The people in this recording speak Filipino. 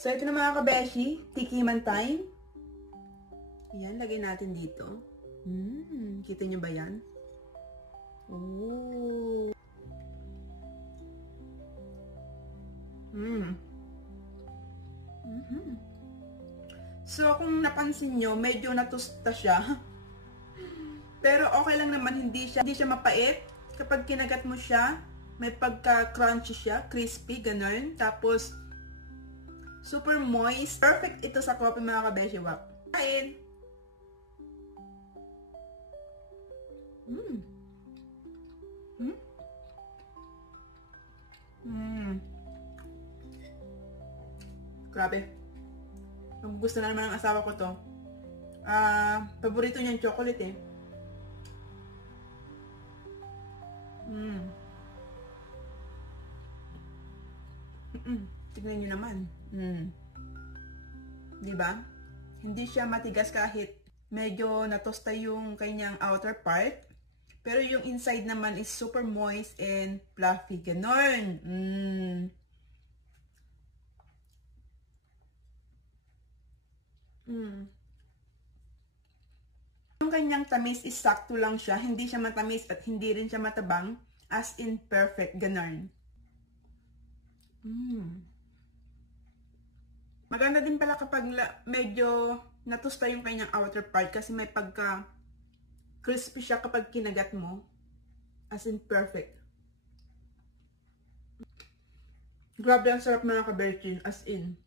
So, ito na mga kabeshi, tikiman time. Ayan, lagay natin dito. Kita nyo ba yan? Oh. So, kung napansin nyo, medyo natusta siya. Pero okay lang naman, hindi siya mapait. Kapag kinagat mo siya, may pagka-crunchy siya, crispy, ganun. Tapos, super moist. Perfect ito sa coffee mga kabeshi. Kain! Grabe. Ang gusto na naman ng asawa ko to. Paborito niyang chocolate eh. Tignan niyo naman. Diba? Hindi siya matigas kahit medyo natosta yung kanyang outer part. Pero yung inside naman is super moist and fluffy. Ganon. Yung kanyang tamis is sakto lang siya. Hindi siya matamis at hindi rin siya matabang. As in perfect. Ganon. Maganda din pala kapag medyo natusta yung kanyang outer part kasi may pagka crispy siya kapag kinagat mo. As in perfect. Grabe ang sarap mga kabeshi. As in.